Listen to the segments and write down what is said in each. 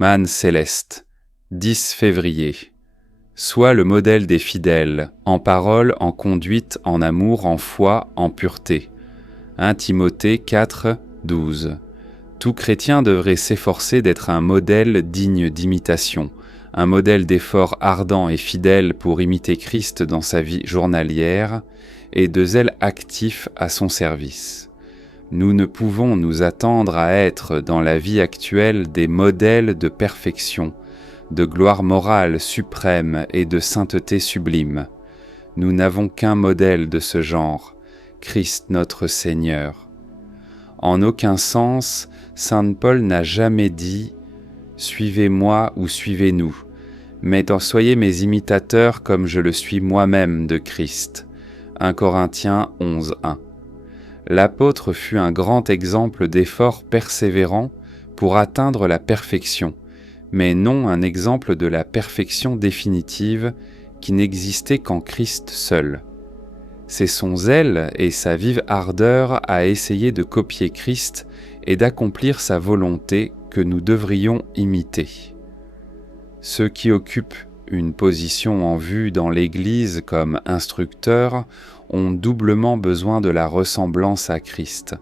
Manne céleste, 10 février. Sois le modèle des fidèles, en parole, en conduite, en amour, en foi, en pureté. 1 Timothée 4, 12. Tout chrétien devrait s'efforcer d'être un modèle digne d'imitation, un modèle d'effort ardent et fidèle pour imiter Christ dans sa vie journalière et de zèle actif à son service. Nous ne pouvons nous attendre à être dans la vie actuelle des modèles de perfection, de gloire morale suprême et de sainteté sublime. Nous n'avons qu'un modèle de ce genre, Christ notre Seigneur. En aucun sens, saint Paul n'a jamais dit « Suivez-moi ou suivez-nous », mais « Soyez mes imitateurs comme je le suis moi-même de Christ ». 1 Corinthiens 11, 1. L'apôtre fut un grand exemple d'effort persévérant pour atteindre la perfection, mais non un exemple de la perfection définitive qui n'existait qu'en Christ seul. C'est son zèle et sa vive ardeur à essayer de copier Christ et d'accomplir sa volonté que nous devrions imiter. Ceux qui occupent une position en vue dans l'Église comme instructeurs ont doublement besoin de la ressemblance à Christ,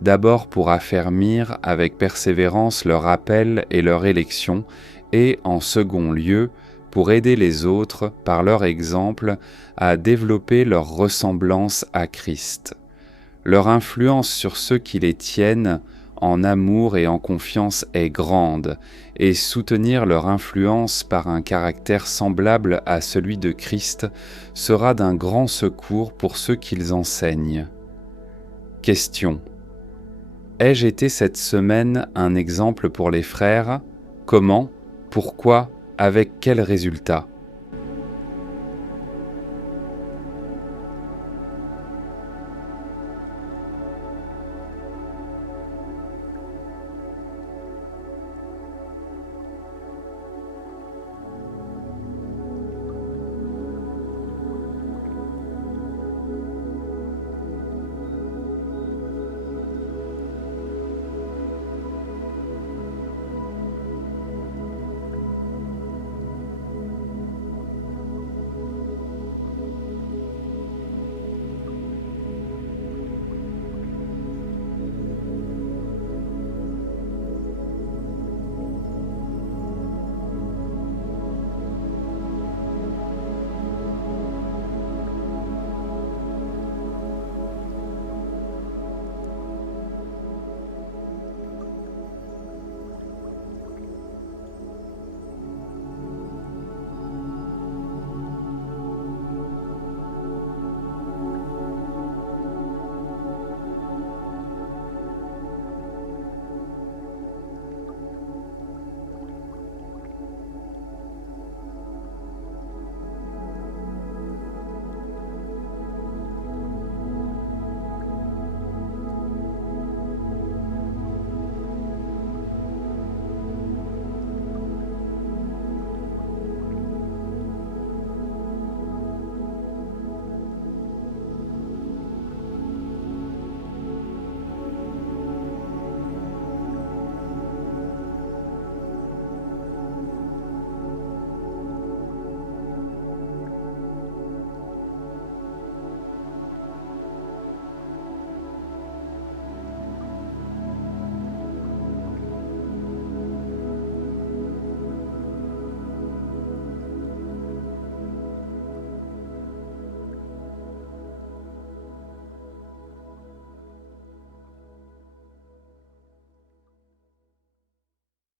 d'abord pour affermir avec persévérance leur appel et leur élection, et en second lieu, pour aider les autres, par leur exemple, à développer leur ressemblance à Christ. Leur influence sur ceux qui les tiennent en amour et en confiance est grande, et soutenir leur influence par un caractère semblable à celui de Christ sera d'un grand secours pour ceux qu'ils enseignent. Question. Ai-je été cette semaine un exemple pour les frères ? Comment ? Pourquoi ? Avec quels résultats ?